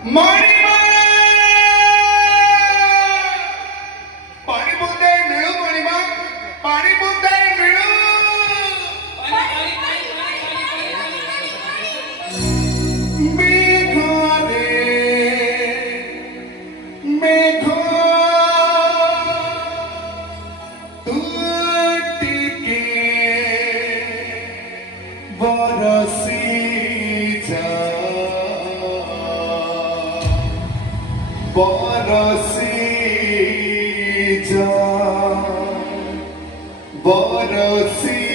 મણિમા પાણી બોલતા મેળો મણિમા પાણી બોલતા મેળો મેઘા રે મેઘા તૂટી કે બરસી જા બરસી જા બરસી